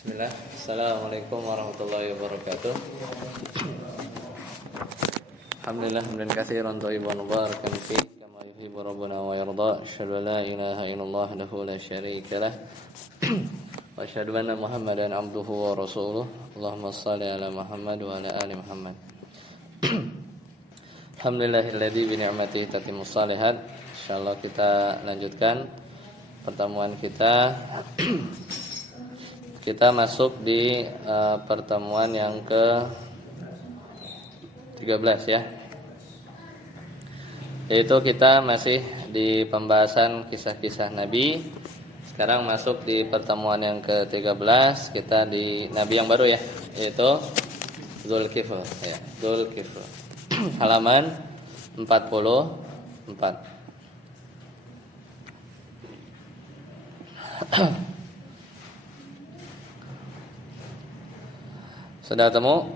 Bismillah. Assalamualaikum warahmatullahi wabarakatuh. Alhamdulillah hamdan katsiran thayyiban mubarakan fi kama yuhibbu rabbuna wa yarda. Asyhadu an la ilaha illallah wahdahu la syarika lah. Wa asyhadu anna Muhammadan abduhu wa rasuluh. Allahumma shalli ala Muhammad wa ala ali Muhammad. Alhamdulillahilladzi bi ni'matihi tatimmus shalihat. Insyaallah kita lanjutkan pertemuan kita. Kita masuk di pertemuan yang ke-13 ya. Yaitu kita masih di pembahasan kisah-kisah Nabi. Sekarang masuk di pertemuan yang ke-13. Kita di Nabi yang baru ya, yaitu Dzulkifl ya, Dzulkifl. Halaman 44. Sudah temu?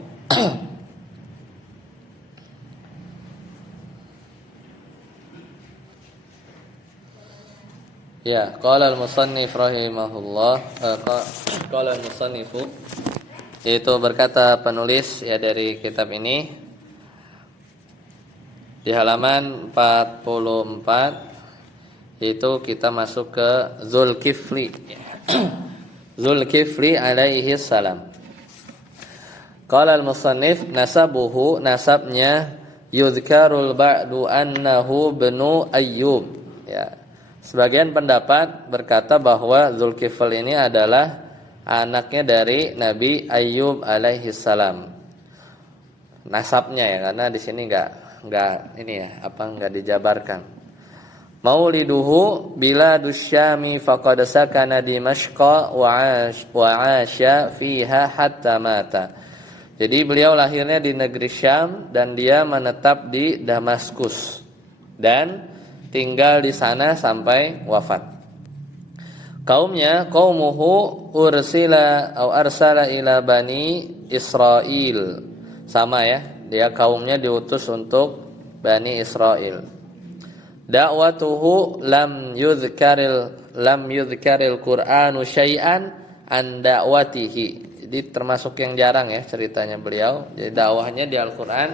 Ya, qala al-musannif rahimahullah, qala al-musannifu, yaitu berkata penulis ya dari kitab ini di halaman 44, yaitu kita masuk ke Dzulkifli. Dzulkifli alaihi salam. Qala al-musannif nasabuhu, nasabnya yudhkarul ba'du annahu bnu Ayyub ya. Sebagian pendapat berkata bahwa Dzulkifl ini adalah anaknya dari Nabi Ayyub alaihi salam. Nasabnya ya, karena di sini enggak ini ya, enggak dijabarkan. Mauliduhu bila dusyami faqad sakana Dimashqa wa 'asha fiha hatta mata. Jadi beliau lahirnya di negeri Syam dan dia menetap di Damaskus dan tinggal di sana sampai wafat. Kaumnya, qaumuhu arsala ila bani Israil. Sama ya, dia kaumnya diutus untuk Bani Israil. Da'watuhu lam yudhkaril Qur'anu syai'an an da'watihi. Jadi termasuk yang jarang ya ceritanya beliau. Jadi dakwahnya di Al-Qur'an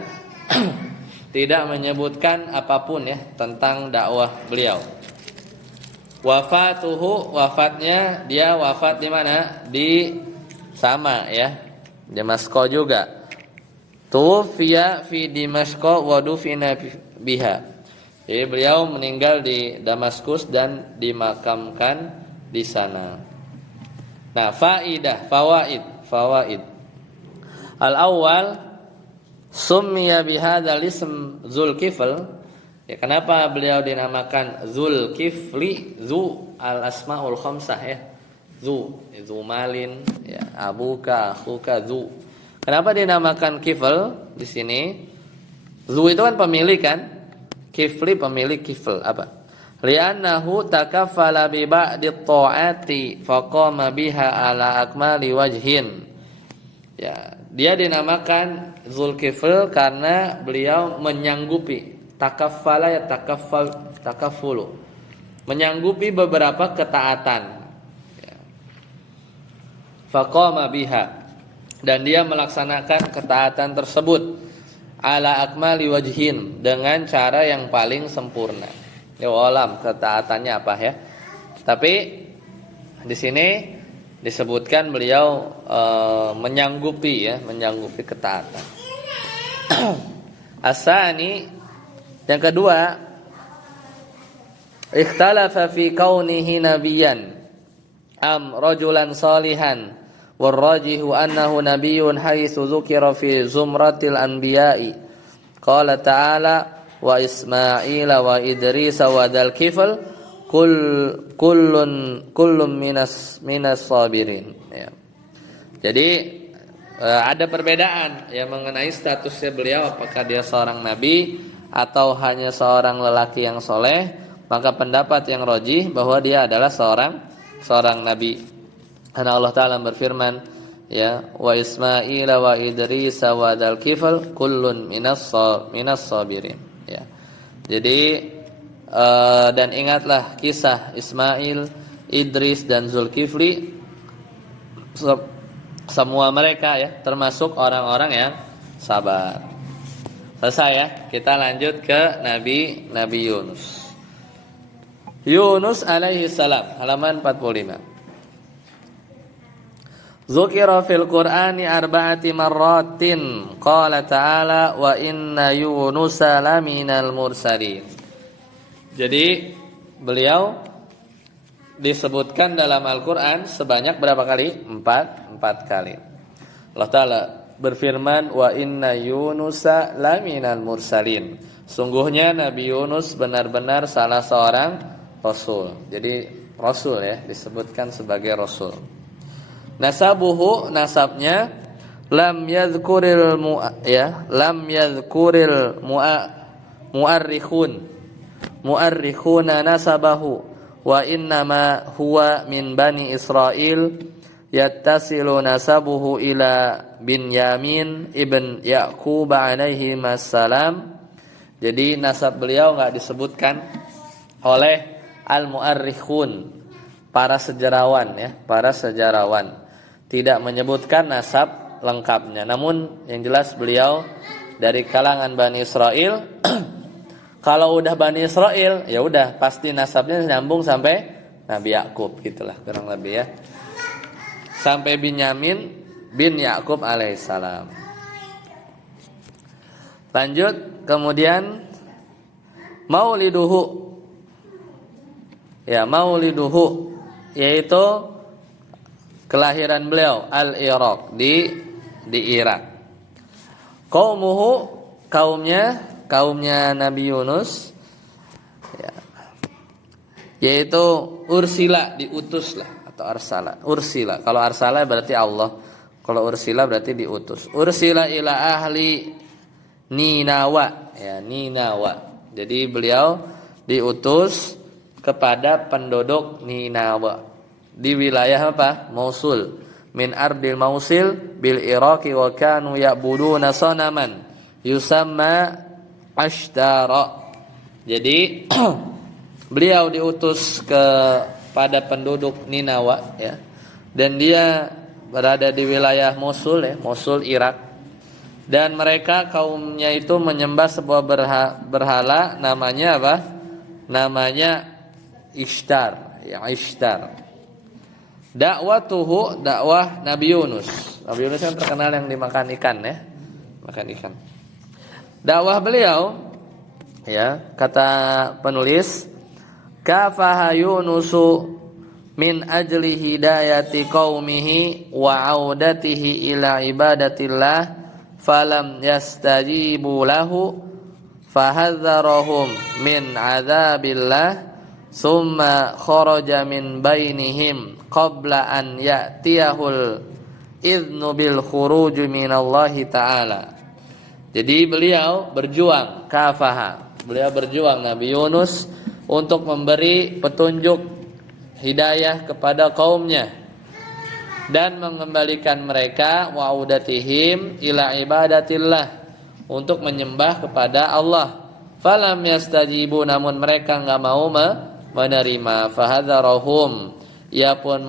tidak menyebutkan apapun ya tentang dakwah beliau. Wafatuhu, wafatnya dia wafat di mana? Di sama ya, Damaskus juga. Tufiya fi Dimashq wa dufina biha. Jadi beliau meninggal di Damaskus dan dimakamkan di sana. Nah, fawaid. Al-awwal summiya bihadzal ism Dzulkifl. Ya, kenapa beliau dinamakan Dzulkifli? Zu al-asmaul khamsah ya. Zu malin ya, abuka, akhuka, zu. Kenapa dinamakan Kifl di sini? Zu itu kan pemilik kan? Kifli pemilik kifl apa? Li'annahu takaffala bi ba'di ta'ati faqama biha ala akmali wajhin. Ya, dia dinamakan Dzulkifl karena beliau menyanggupi. Takaffala ya takafulu. Menyanggupi beberapa ketaatan. Ya. Faqama biha, dan dia melaksanakan ketaatan tersebut ala akmali wajhin, dengan cara yang paling sempurna. Ya walam ketaatannya apa ya? Tapi di sini disebutkan beliau menyanggupi ketaatan. Asani, yang kedua, ikhtalafa fi kaunihi nabiyyan am rajulan salihan warrajihu annahu nabiyyun haitsu dzukira fi zumratil anbiya'i. Qala ta'ala wa Ismaila wa Idrisa wa Dzulkifl kullun minas sabirin ya. Jadi ada perbedaan ya mengenai statusnya beliau, apakah dia seorang nabi atau hanya seorang lelaki yang soleh. Maka pendapat yang rajih bahwa dia adalah seorang nabi. Karena Allah Ta'ala berfirman ya, wa Ismaila wa Idrisa wa Dzulkifl kullun minas sabirin ya. Jadi dan ingatlah kisah Ismail, Idris dan Zulkifli semua mereka ya, termasuk orang-orang yang sabar. Selesai ya. Kita lanjut ke Nabi Yunus. Yunus alaihi salam, halaman 45. Dzukira fil Qur'ani arba'ati marratin qala ta'ala wa inna Yunusa laminal mursalin. Jadi beliau disebutkan dalam Al-Qur'an sebanyak berapa kali? 4 kali. Allah Ta'ala berfirman wa inna Yunusa laminal mursalin. Sungguhnya Nabi Yunus benar-benar salah seorang rasul. Jadi rasul ya, disebutkan sebagai rasul. Nasabuhu, nasabnya lam yadhkuril mu'arrikhuna nasabahu wa innama huwa min bani Israil yattasilu nasabuhu ila Binyamin ibn Ya'qub alaihi wassalam. Jadi nasab beliau enggak disebutkan oleh al-mu'arrikhun, para sejarawan ya, para sejarawan. Tidak menyebutkan nasab lengkapnya. Namun yang jelas beliau dari kalangan Bani Israel. Kalau udah Bani Israel, ya udah pasti nasabnya nyambung sampai Nabi Yakub gitulah kurang lebih ya. Sampai Binyamin bin Yakub alaihissalam. Lanjut kemudian mauliduhu. Ya, mauliduhu yaitu kelahiran beliau al-Iraq di Irak. Qaumuhu, kaumnya Nabi Yunus ya, yaitu ursila, diutuslah atau arsala. Ursila, kalau arsala berarti Allah, kalau ursila berarti diutus. Ursila ila ahli Ninawa ya, Ninawa. Jadi beliau diutus kepada penduduk Ninawa di wilayah apa? Mosul. Min ardil Mausil bil Iraqi wa kanu ya'buduna sanaman yusamma Ashtara. Jadi beliau diutus kepada penduduk Ninawa ya. Dan dia berada di wilayah Mosul ya, Mosul Irak. Dan mereka kaumnya itu menyembah sebuah berhala namanya apa? Namanya Ishtar, ya Ishtar. Dakwatuhu, dakwah Nabi Yunus. Nabi Yunus kan terkenal yang dimakan ikan ya, makan ikan. Dakwah beliau, ya kata penulis, kafaha Yunusu min ajli hidayati qaumihi wa audatihi ila ibadatillah falam yastajibu lahu fahadzarahum min adzabillah summa kharaja min bainihim qabla an ya'tiyahul idnu bil khuruj minallahi ta'ala. Jadi beliau berjuang kafaha. Beliau berjuang Nabi Yunus untuk memberi petunjuk hidayah kepada kaumnya dan mengembalikan mereka wa'udatihim ila ibadatillah, untuk menyembah kepada Allah. Falam yastajibu, namun mereka enggak mau menerima. Fahadzarahum, ia pun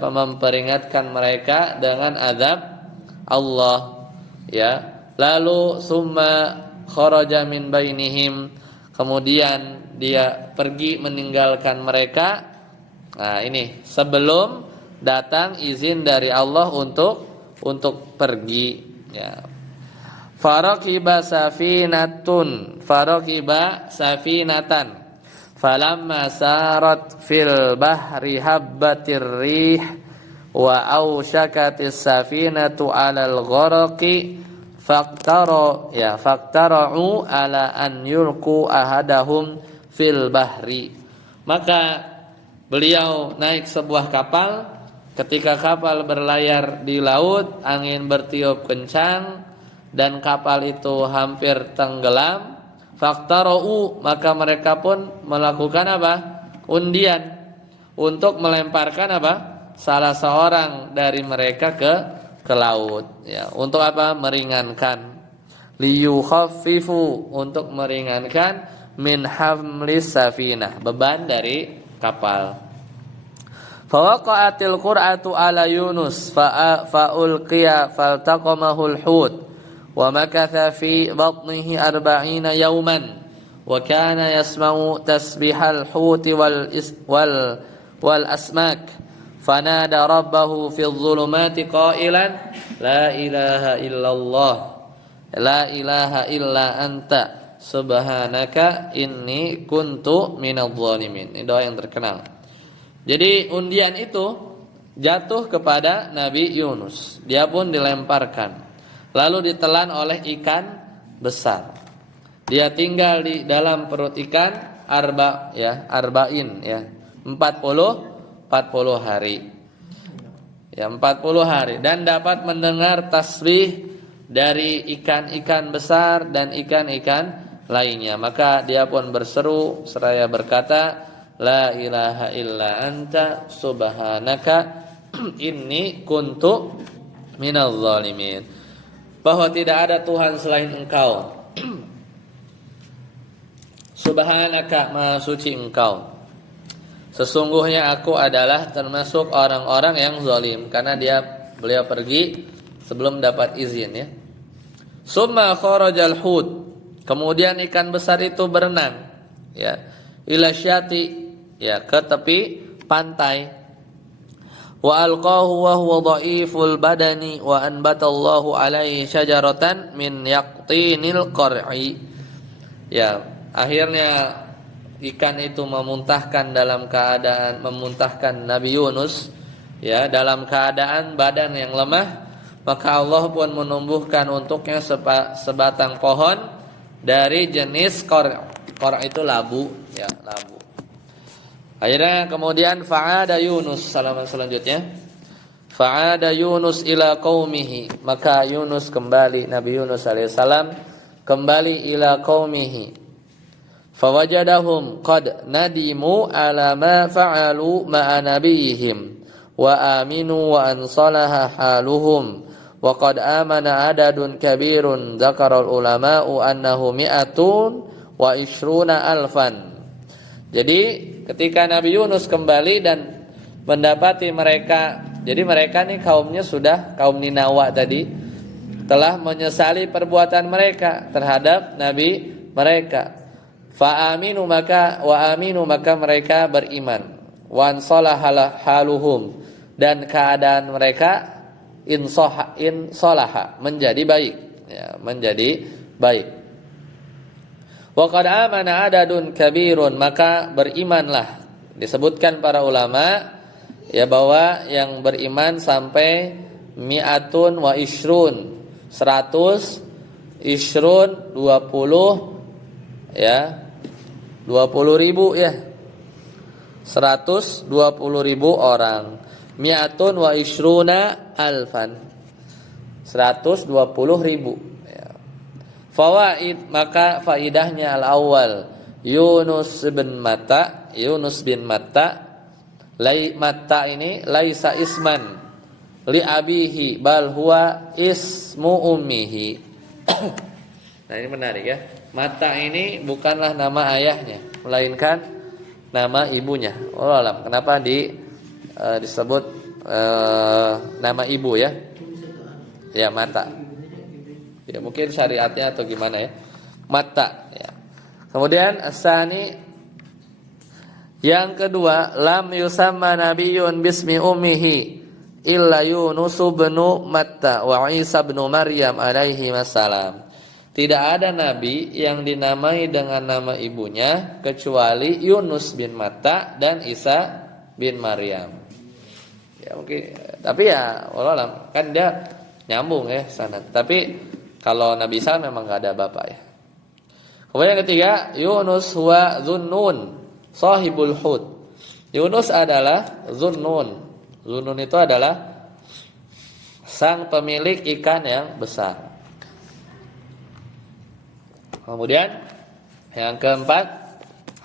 memperingatkan mereka dengan azab Allah ya. Lalu summa kharaja min bainihim, kemudian dia pergi meninggalkan mereka. Nah ini sebelum datang izin dari Allah untuk pergi ya. Faraqiba safinatan falamma sarat fil bahri habbatir rih wa aushakatis safinatu alal gharqi faqtara'u ala an yulqu ahadahum fil bahri. Maka beliau naik sebuah kapal. Ketika kapal berlayar di laut, angin bertiup kencang dan kapal itu hampir tenggelam. Faqtara'u, maka mereka pun melakukan apa? Undian untuk melemparkan apa? Salah seorang dari mereka ke laut ya. Untuk apa? Meringankan. Liyukhaffifu, untuk meringankan min hamlis safinah, beban dari kapal. Fawaqa'atil qur'atu ala Yunus fa'ulqiya faltaqamahul hut wa makatha fi batnihi 40 yawman wa kana yasma'u tasbihal huti wal asmak fanada rabbahu fi dhulumati qailan la ilaha illallah la ilaha illa anta subhanaka inni kuntu minadh dhalimin. Ini doa yang terkenal. Jadi undian itu jatuh kepada Nabi Yunus. Dia pun dilemparkan. Lalu ditelan oleh ikan besar. Dia tinggal di dalam perut ikan arba'in 40 hari. Ya, 40 hari dan dapat mendengar tasbih dari ikan-ikan besar dan ikan-ikan lainnya. Maka dia pun berseru seraya berkata, la ilaha illa anta subhanaka inni kuntu minadh dhalimin. Bahwa tidak ada Tuhan selain Engkau. Subhanaka, maha suci Engkau. Sesungguhnya aku adalah termasuk orang-orang yang zalim, karena beliau pergi sebelum dapat izin ya. Summa kharajal hut. Kemudian ikan besar itu berenang ya ila syati, ya, ke tepi pantai. Wa alqahu wa huwa dhaiful badani wa anbatallahu alaihi syajaratan min yaqtinil qar'i. Ya, akhirnya ikan itu memuntahkan Nabi Yunus ya dalam keadaan badan yang lemah, maka Allah pun menumbuhkan untuknya sebatang pohon dari jenis qar'. Qar' itu labu, ya, labu. Akhirnya kemudian fa'ada Yunus, halaman selanjutnya. Fa'ada Yunus ila qaumihi, maka Yunus kembali, Nabi Yunus alaihissalam kembali ila qaumihi. Fawajadahum qad nadimu ala ma fa'alu ma'a nabiyihim wa aminu wa ansalaha haluhum wa qad amana adadun kabirun dzakara ulama'u annahu mi'atun wa ishruna alfan. Jadi ketika Nabi Yunus kembali dan mendapati mereka, jadi mereka nih kaumnya sudah, kaum Ninawa tadi telah menyesali perbuatan mereka terhadap Nabi mereka. Fa'aminu maka mereka beriman. Wan salaha haluhum, dan keadaan mereka insolaha menjadi baik, ya, menjadi baik. Wa qad amana adadun kabirun, maka berimanlah. Disebutkan para ulama ya bahwa yang beriman sampai mi'atun wa ishrun, 100, ishrun 20, ya, 20.000 ya. 120.000 orang. Mi'atun wa ishruna alfan, 120.000. Fawaid, maka faidahnya al-awwal Yunus bin Matta. Matta ini laisa isman li abihi bal huwa ismu ummihi. Nah, ini menarik ya. Matta ini bukanlah nama ayahnya, melainkan nama ibunya. Wallahu alam. Kenapa disebut nama ibu ya? Ya, Matta. Ya, mungkin syariatnya atau gimana ya. Matta ya. Kemudian asani, yang kedua, lam yusamma nabiyyun bismi ummihi illa Yunus bin Matta wa Isa bin Maryam alaihi wassalam. Tidak ada nabi yang dinamai dengan nama ibunya kecuali Yunus bin Matta dan Isa bin Maryam. Ya mungkin, tapi ya wallahualam, kan dia nyambung ya sanad. Tapi kalau Nabi Isa memang enggak ada bapak ya. Kemudian yang ketiga, Yunus huwa Dhunnun sahibul hud. Yunus adalah Dhunnun. Dhunnun itu adalah sang pemilik ikan yang besar. Kemudian yang keempat,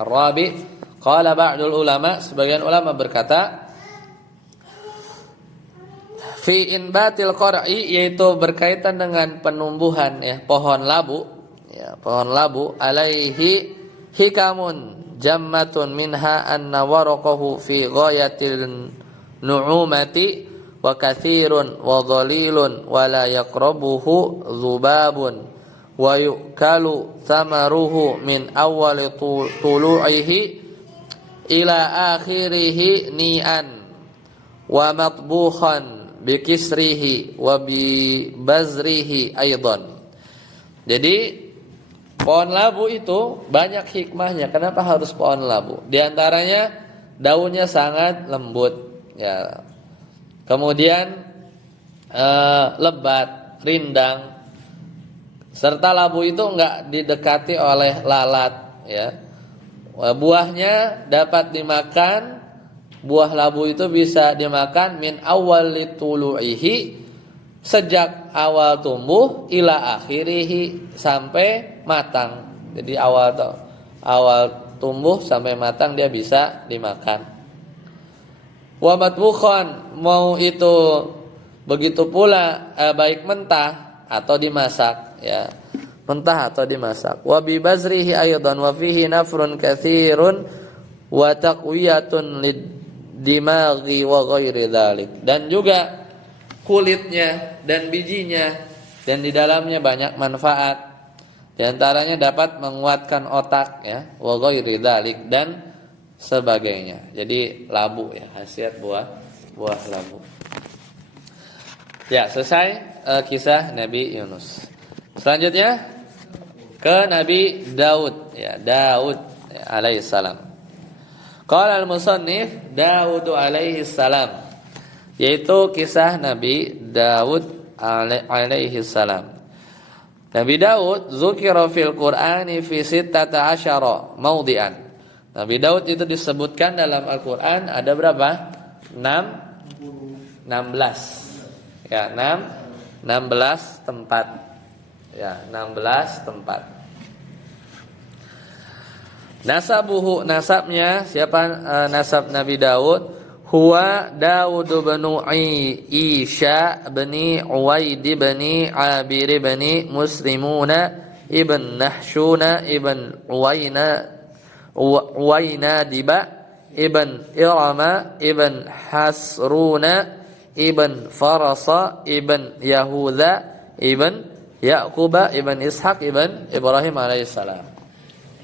Ar-Rabi, qala ba'dul ulama, sebagian ulama berkata, fi inbatil qar'i, yaitu berkaitan dengan penumbuhan ya pohon labu, ya pohon labu, alaihi hikamun jammatun minha anna waraqahu fi ghayatil nu'umati wa katsirun wa dhalilun wa la yaqrabuhu dzubabun wa yu'kalu thamaruhu min awwali tulu'ihi ila akhirih ni'an wa matbukhan bikisrihi wa bibazrihi aidan. Jadi pohon labu itu banyak hikmahnya. Kenapa harus pohon labu? Di antaranya daunnya sangat lembut, ya. Kemudian lebat, rindang. Serta labu itu enggak didekati oleh lalat, ya. Buahnya dapat dimakan. Buah labu itu bisa dimakan min awwali tulu'ihi, sejak awal tumbuh ila akhirihi, sampai matang. Jadi awal tumbuh sampai matang dia bisa dimakan. Wa matbukhan, mau itu begitu pula baik mentah atau dimasak, ya. Mentah atau dimasak. Wa bi bazrihi aidan wa fihi nafrun katsirun wa taqwiyatun lidimaghi wa ghairi dzalik. Dan juga kulitnya dan bijinya dan di dalamnya banyak manfaat. Di antaranya dapat menguatkan otak, ya, wa ghairi dzalik, dan sebagainya. Jadi labu, ya, khasiat buah labu. Ya, selesai kisah Nabi Yunus. Selanjutnya ke Nabi Daud, ya, Daud, ya, alaihissalam. Qala al-musannif Daud alaihissalam, yaitu kisah Nabi Daud alaihissalam. Nabi Daud dzukira fil Qur'ani fi 16 mawdi'an. Nabi Daud itu disebutkan dalam Al-Qur'an ada berapa? 16. Ya, 16 tempat. Ya, 16 tempat. Nasabuhu, nasabnya siapa? Nasab Nabi Daud huwa Daud bin Isha bin Uwaid bin Abir bin Muslimuna ibn Nahshuna ibn Uwayna Diba ibn Irama ibn Hasruna ibn Farasa ibn Yahuda ibn Yaquba ibn Ishaq ibn Ibrahim alaihissalam.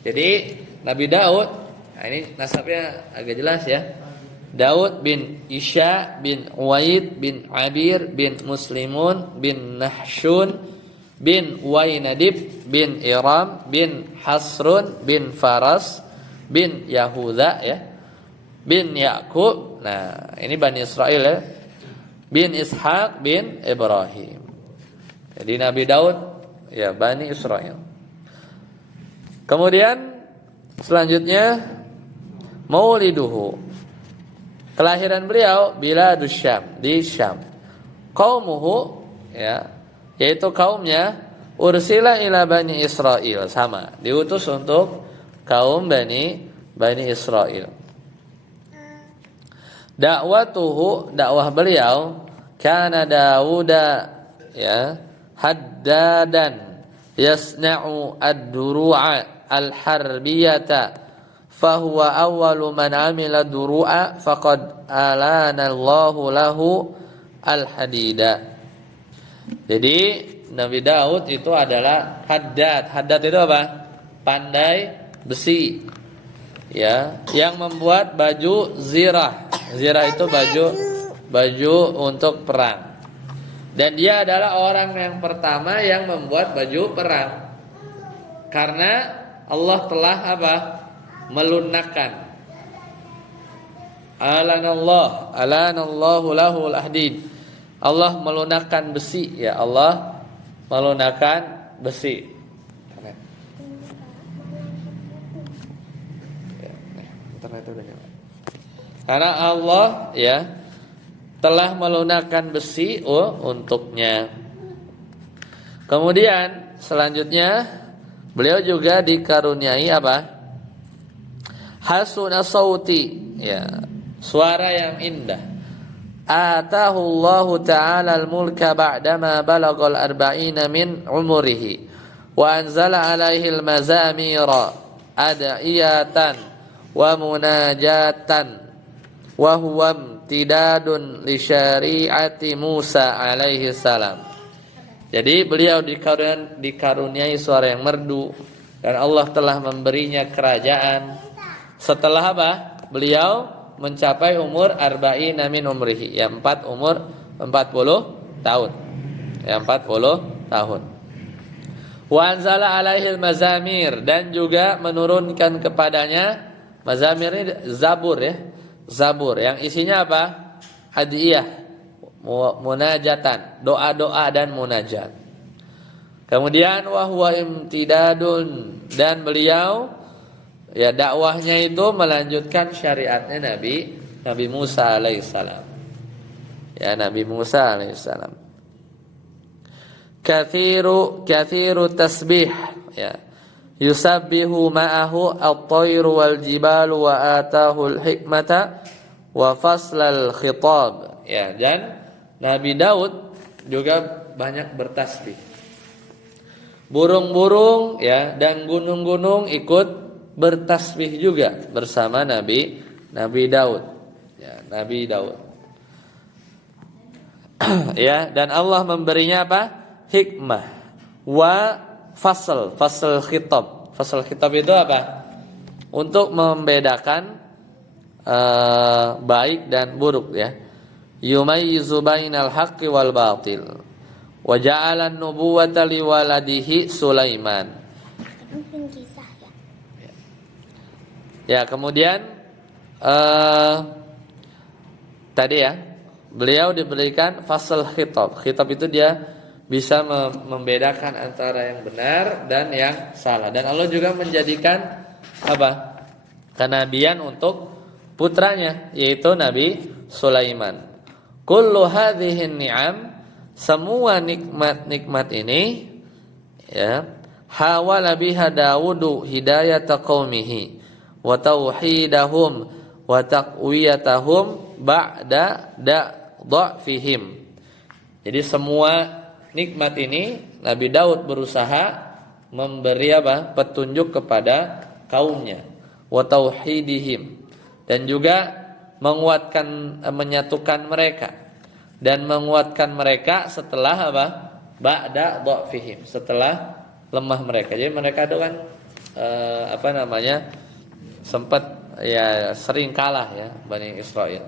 Jadi Nabi Daud, nah ini nasabnya agak jelas, ya. Daud bin Isha bin Uwaid bin Abir bin Muslimun bin Nahshun bin Uwainadib bin Iram bin Hasrun bin Faras bin Yahuda, ya, bin Yaqub. Nah, ini Bani Israel, ya. Bin Ishaq bin Ibrahim. Jadi Nabi Daud, ya, Bani Israel. Kemudian selanjutnya mauliduhu, kelahiran beliau biladus Syam, di Syam. Qaumuhu, ya, yaitu kaumnya ursila ila Bani Israel, sama, diutus untuk kaum Bani Israel. Dakwatuhu, dakwah beliau, kana Dauda, ya, haddadan yasna'u ad-duru'a al-harbiyata fahuwa awwalu man 'amila duru'a faqad alana Allahu lahu al-hadida. Jadi Nabi Daud itu adalah haddad. Haddad itu apa? Pandai besi, ya, yang membuat baju zirah. Zirah itu baju untuk perang. Dan dia adalah orang yang pertama yang membuat baju perang. Karena Allah telah apa? Melunakkan. Alanallahu lahul ahdid. Allah melunakkan besi, ya, Allah melunakkan besi. Karena Allah, ya, telah melunakkan besi untuknya. Kemudian selanjutnya beliau juga dikaruniai apa? Hasuna sauti, ya, suara yang indah. Atahu Allah Ta'ala al-mulka ba'dama balagal arba'ina min umurihi wa anzala alaihi al-mazamira ad'iyatan wa munajatan wa huwa imtidadun li syari'ati Musa alaihi salam. Jadi beliau dikaruniai suara yang merdu dan Allah telah memberinya kerajaan setelah apa? Beliau mencapai umur arba'ina min umrihi, ya umur 40 tahun. Ya 40 tahun. Wa anzala alaihi mazamir, dan juga menurunkan kepadanya mazamir ini zabur ya. Zabur yang isinya apa? Adiyah, munajatan, doa-doa dan munajat. Kemudian wa huwa imtidadun, dan beliau ya dakwahnya itu melanjutkan syariatnya Nabi Musa alaihissalam. Ya Nabi Musa alaihissalam. Kathiru tasbih, ya. Yusabbihu ma'ahu at-tayru wal jibalu wa atahu al-hikmata wa faslal khitab. Ya, dan Nabi Daud juga banyak bertasbih. Burung-burung ya dan gunung-gunung ikut bertasbih juga bersama Nabi Daud. Ya, Nabi Daud. Ya, dan Allah memberinya apa? Hikmah wa fasl khitab. Fasl khitab itu apa? Untuk membedakan baik dan buruk ya. Yumayyizu bainal haqqi wal batil. Wa ja'ala an-nubuwata li waladihi Sulaiman. Ya, kemudian tadi ya, beliau diberikan fasl khitab. Khitab itu dia bisa membedakan antara yang benar dan yang salah. Dan Allah juga menjadikan apa? Kenabian untuk putranya, yaitu Nabi Sulaiman. Kullu hadhihi ni'am, semua nikmat-nikmat ini ya, hawala biha Dawudu hidayata qaumihi wa tauhidahum wa taqwiyatahum ba'da dha'fihim. Jadi semua nikmat ini Nabi Daud berusaha memberi apa? Petunjuk kepada kaumnya, wa tauhidihim, dan juga menyatukan mereka dan menguatkan mereka setelah apa? Ba'da dha'fihim, setelah lemah mereka. Jadi mereka itu kan sempat ya sering kalah ya Bani Israel.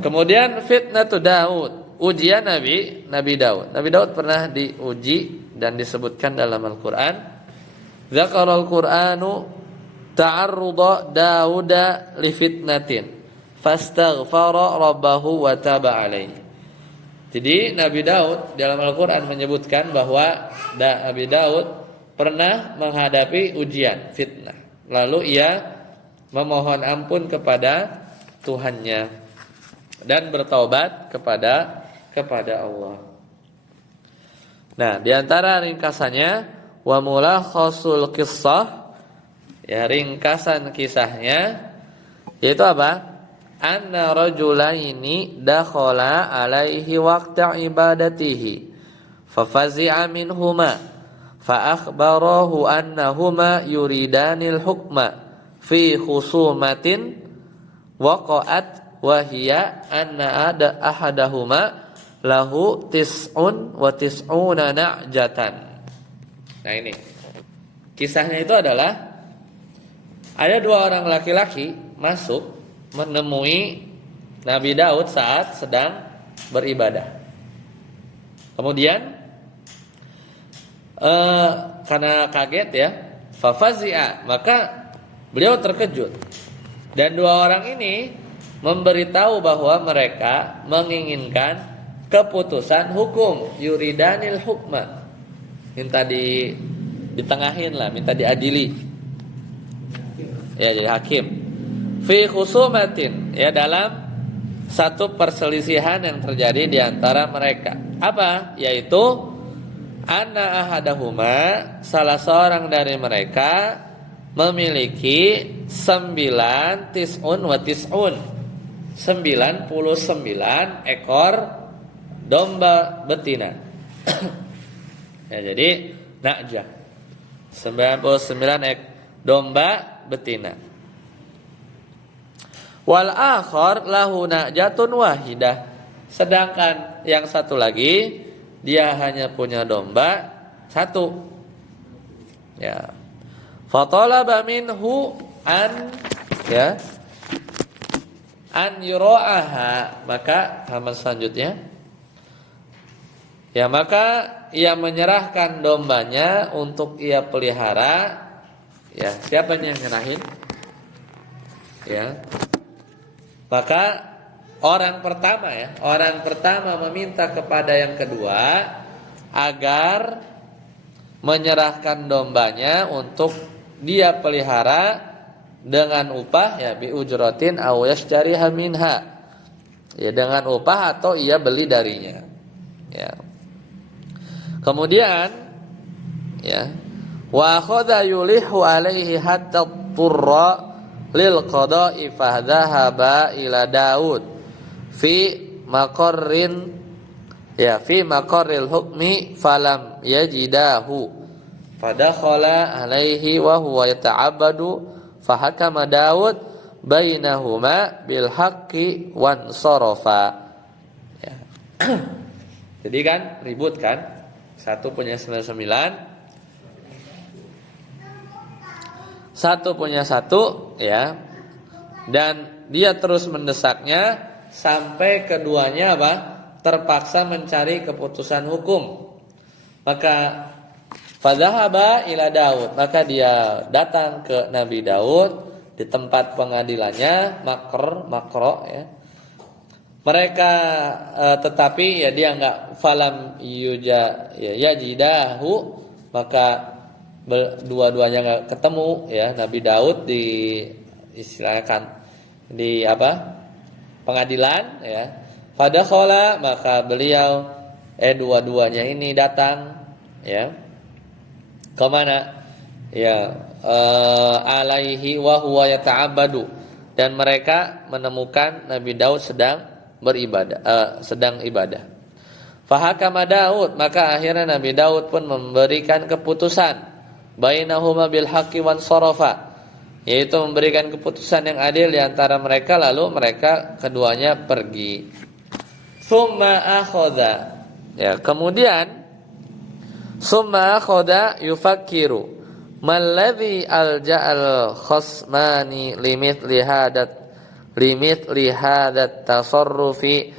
Kemudian fitnatu Daud, ujian Nabi Daud. Nabi Daud pernah diuji dan disebutkan dalam Al-Qur'an. Dzakaral Qur'anu ta'arruda Dauda li fitnatin fastaghfara rabbahu wa taba alaihi. Jadi Nabi Daud dalam Al-Qur'an menyebutkan bahwa Nabi Daud pernah menghadapi ujian, fitnah. Lalu ia memohon ampun kepada Tuhannya dan bertaubat kepada Allah. Nah, di antara ringkasannya wa mulakhasul qissah, ya ringkasan kisahnya yaitu apa? Anna rajulaini dakhala alaihi waqta ibadatihi fa fazi'a minhuma fa akhbarahu annahuma yuridanil hukma fi khusumatin waqa'at wa hiya anna ahadahuma lahu tis'un wa tis'una na'jatan. Nah ini kisahnya itu adalah ada dua orang laki-laki masuk menemui Nabi Daud saat sedang beribadah. Kemudian karena kaget ya, fafazi'a, maka beliau terkejut. Dan dua orang ini memberitahu bahwa mereka menginginkan keputusan hukum, yuridanil hukma, minta ditengahin lah, minta diadili, ya jadi hakim. Fi khusumatin, ya dalam satu perselisihan yang terjadi di antara mereka. Apa? Yaitu anna ahadahuma, salah seorang dari mereka memiliki 9 tis'un wa tis'un, 99 ekor domba betina. Ya, jadi na'jah 99 domba betina. Wal akhar lahu najatun wahidah. Sedangkan yang satu lagi dia hanya punya domba satu. Ya. Fatalaba minhu an ya an yura'aha, maka halaman selanjutnya ya, maka ia menyerahkan dombanya untuk ia pelihara. Ya, siapa yang nyerahin? Ya. Maka orang pertama meminta kepada yang kedua agar menyerahkan dombanya untuk dia pelihara dengan upah ya bi ujratin aw yashtariha minha. Ya, dengan upah atau ia beli darinya. Ya. Kemudian ya, wa akhadha yulihu alaihi hatta turra lil qada'i fahdhahaba ila Daud fi maqarrin ya fi maqarril hukmi falam yajidahu fadakhala alaihi wa huwa yata'abbadu fahakama Daud bainahuma bil haqqi wan sarafa. Ya. Jadi kan ribut kan, satu punya 99, satu punya satu ya, dan dia terus mendesaknya sampai keduanya apa? Terpaksa mencari keputusan hukum. Maka fadhahaba ila Daud, maka dia datang ke Nabi Daud di tempat pengadilannya, makro ya. Mereka tetapi ya dia enggak falam yuja ya yajidahu, maka dua-duanya enggak ketemu ya. Nabi Daud di istilahkan di apa? Pengadilan ya. Fadakhala, maka beliau dua-duanya ini datang ya. Kemana? Ya, alaihi wa huwa yata'abbadu, dan mereka menemukan Nabi Daud sedang beribadah, sedang ibadah. Fahakama Daud, maka akhirnya Nabi Daud pun memberikan keputusan bainahuma bil haqqi wan sarafa, yaitu memberikan keputusan yang adil di antara mereka, lalu mereka keduanya pergi. Summa akhadha, ya, kemudian summa akhadha yufakkiru malladhi alja'al khasmani limithli hadat tasarrufi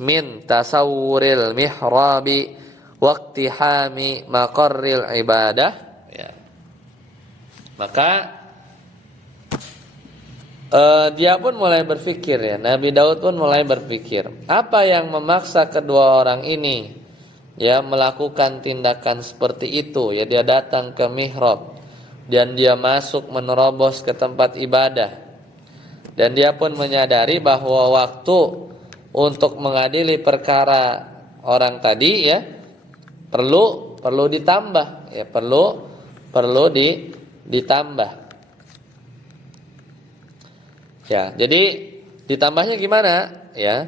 min tasawwuril mihrabi waqtihami maqarril ibadah ya. Maka dia pun mulai berpikir ya, Nabi Daud pun mulai berpikir, apa yang memaksa kedua orang ini ya melakukan tindakan seperti itu ya. Dia datang ke mihrab dan dia masuk menerobos ke tempat ibadah, dan dia pun menyadari bahwa waktu untuk mengadili perkara orang tadi ya perlu ditambah ya, perlu ditambah ya. Jadi ditambahnya gimana ya?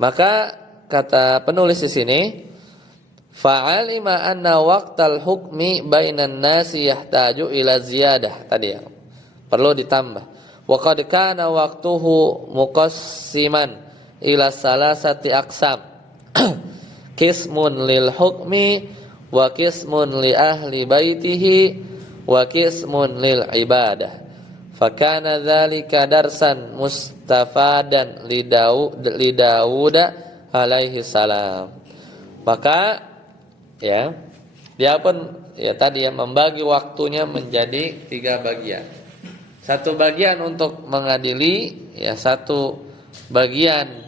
Maka kata penulis di sini, fa'alima anna waqtal hukmi bainan nasi yahtaju ila ziyadah, tadi ya, perlu ditambah. Wa qad kana waqtuhu muqassiman ila salasati aqsam qismun lil hukmi wa qismun li ahli baitihi wa qismun lil ibadah. Fakana dzalika darsan mustafadan li Daud alaihi salam. Maka ya, dia pun ya tadi ya membagi waktunya menjadi 3 bagian. Satu bagian untuk mengadili ya, satu bagian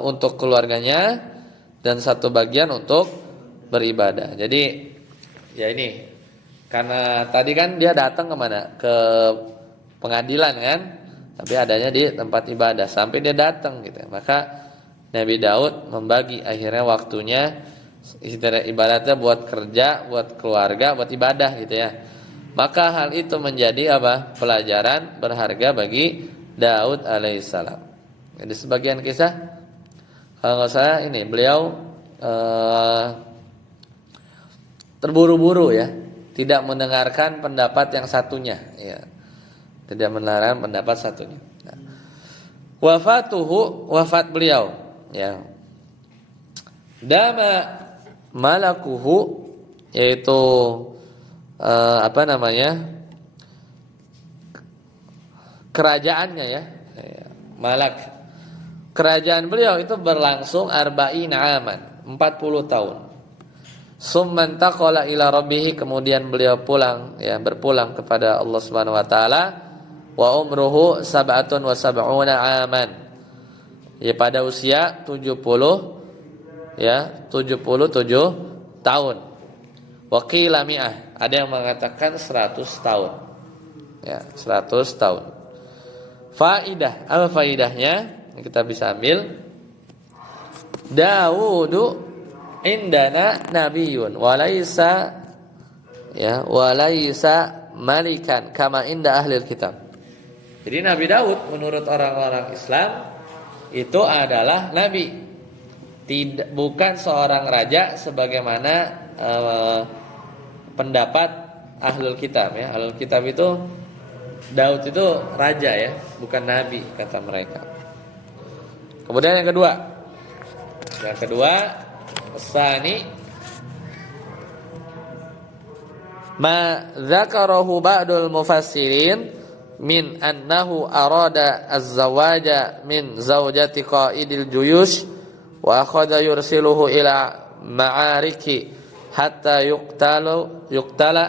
untuk keluarganya, dan satu bagian untuk beribadah. Jadi ya ini, karena tadi kan dia datang kemana? Ke pengadilan kan, tapi adanya di tempat ibadah sampai dia datang gitu. Maka Nabi Daud membagi akhirnya waktunya, ibaratnya buat kerja, buat keluarga, buat ibadah gitu ya. Maka hal itu menjadi apa? Pelajaran berharga bagi Daud alaihissalam. Jadi sebagian kisah, kalau nggak salah ini beliau terburu-buru ya, tidak mendengarkan pendapat yang satunya ya. Tidak mendengarkan pendapat satunya. wafat beliau, ya. Dama malakuhu, yaitu kerajaannya, ya. Malak, kerajaan beliau itu berlangsung arba'ina aman, 40 tahun. Summan taqala ila rabbih, kemudian beliau berpulang kepada Allah Subhanahu wa taala. Wa umruhu sab'atun wa sab'una aman. Ya, pada usia 77 tahun. Wa qila mi'ah, ada yang mengatakan 100 tahun. Ya, 100 tahun. Faidah, apa faidahnya? Kita bisa ambil. Daudu indana nabiyun walaysa malikan kama inda ahlil kitab. Jadi Nabi Daud menurut orang-orang Islam itu adalah nabi, bukan seorang raja sebagaimana pendapat ahlul kitab, ya. Ahlul kitab itu Daud itu raja, ya, bukan nabi kata mereka. Kemudian yang kedua Sani ma dzakarahu ba'dul mufassirin min annahu arada az-zawaja min zaujati qaidil juyush wa akhadha yursiluhu ila ma'ariki hatta yuqtala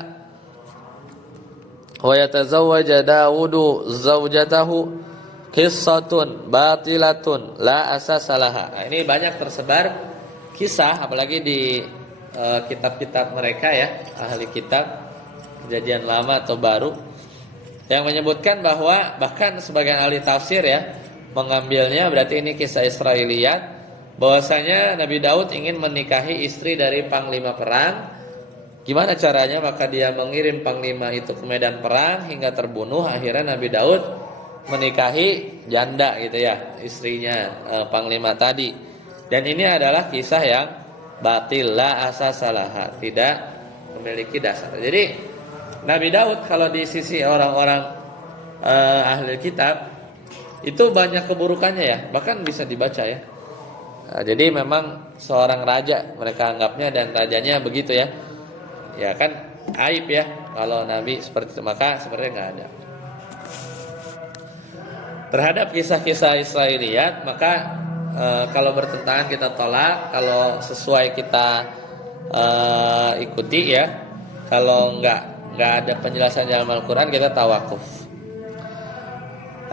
wa yatazawwaja Daudu zaujatahu qissatun batilatun la asasa laha. Nah, ini banyak tersebar kisah, apalagi di kitab-kitab mereka, ya, ahli kitab Perjanjian Lama atau Baru, yang menyebutkan bahwa bahkan sebagian ahli tafsir, ya, mengambilnya berarti ini kisah Israiliyat, bahwasanya Nabi Daud ingin menikahi istri dari panglima perang. Gimana caranya? Maka dia mengirim panglima itu ke medan perang hingga terbunuh. Akhirnya Nabi Daud menikahi janda, gitu, ya, istrinya panglima tadi. Dan ini adalah kisah yang batil, la asasalaha, tidak memiliki dasar. Jadi Nabi Daud kalau di sisi orang-orang ahli kitab itu banyak keburukannya, ya, bahkan bisa dibaca, ya. Nah, jadi memang seorang raja mereka anggapnya, dan rajanya begitu, ya. Ya kan aib, ya, kalau Nabi seperti itu, maka sebenarnya nggak ada. Terhadap kisah-kisah Israiliyat, maka kalau bertentangan kita tolak, kalau sesuai kita ikuti, ya. Kalau nggak ada penjelasan dalam Al-Quran, kita tawakuf.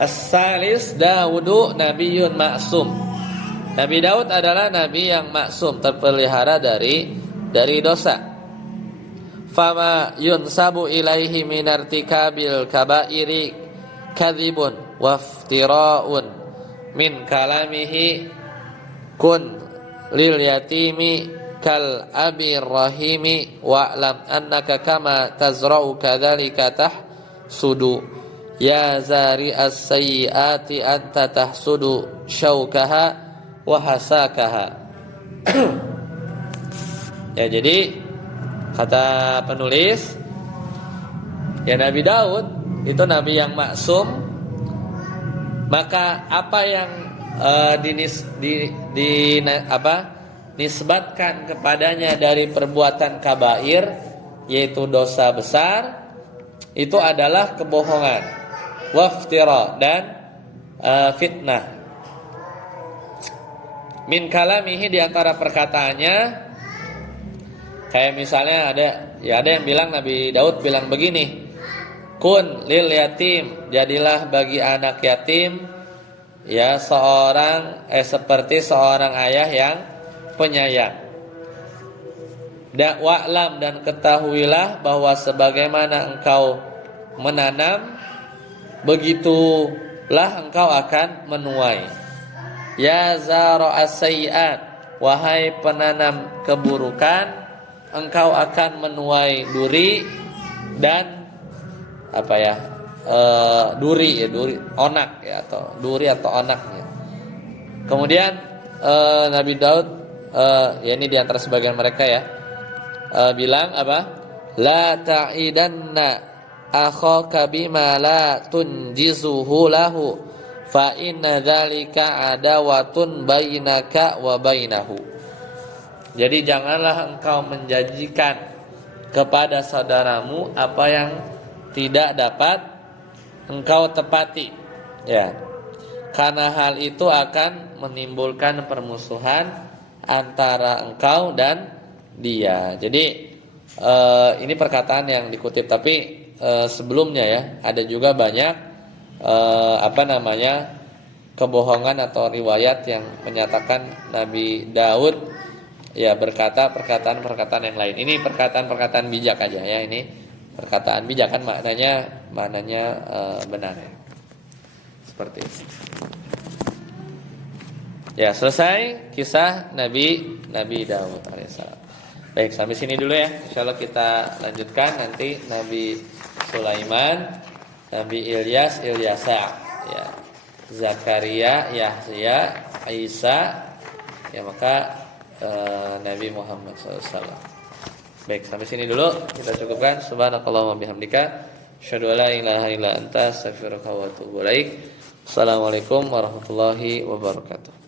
As-salis Daudu nabiyyun ma'sum. Nabi Daud adalah nabi yang maksum, terpelihara dari dosa. Fama yunsabu ilaihi minartikabil kabairi kadzibun waftira'un min kalamihi kun lil yatimi kal abi rahimi wa'lam annaka kama tazra'u kadzalika tahsudu ya zari as-sayyiati anta tahsudu syaukaha wa hasakaha. Ya, jadi kata penulis, ya, Nabi Daud itu nabi yang maksum. Maka apa yang nisbatkan kepadanya dari perbuatan kabair, yaitu dosa besar, itu adalah kebohongan, waftira, dan fitnah. Min kalamihi, diantara perkataannya, kayak misalnya ada yang bilang, Nabi Daud bilang begini, kun lil yatim, jadilah bagi anak yatim, ya, seperti seorang ayah yang penyayang. Wa'lam, dan ketahuilah bahwa sebagaimana engkau menanam, begitulah engkau akan menuai. Ya zara'as sayyi'at, wahai penanam keburukan, engkau akan menuai duri dan duri onak, ya, atau duri atau onak, ya. Kemudian Nabi Daud, ya, ini diantara sebagian mereka, ya, bilang apa? La ta'idanna akhaka bima la tunjizuhu lahu fa inna dzalika adawatun bainaka wa bainahu. Jadi janganlah engkau menjanjikan kepada saudaramu apa yang tidak dapat engkau tepati, ya. Karena hal itu akan menimbulkan permusuhan antara engkau dan dia. Jadi ini perkataan yang dikutip, tapi sebelumnya ya ada juga banyak kebohongan atau riwayat yang menyatakan Nabi Daud ya berkata perkataan-perkataan yang lain. Ini perkataan-perkataan bijak aja ya, ini perkataan bijak kan maknanya benar ya. Seperti itu. Ya, selesai kisah Nabi Daud alaihissalam. Baik, sampai sini dulu ya. Insyaallah kita lanjutkan nanti Nabi Sulaiman, Nabi Ilyas, Ilyasa, ya. Zakaria, Yahya, Isa, ya maka Nabi Muhammad SAW. Baik, sampai sini dulu kita cukupkan. Subhanakallahumma bihamdika, asyhadu an la ilaha illa anta, astaghfiruka wa atubu ilaik. Assalamualaikum warahmatullahi wabarakatuh.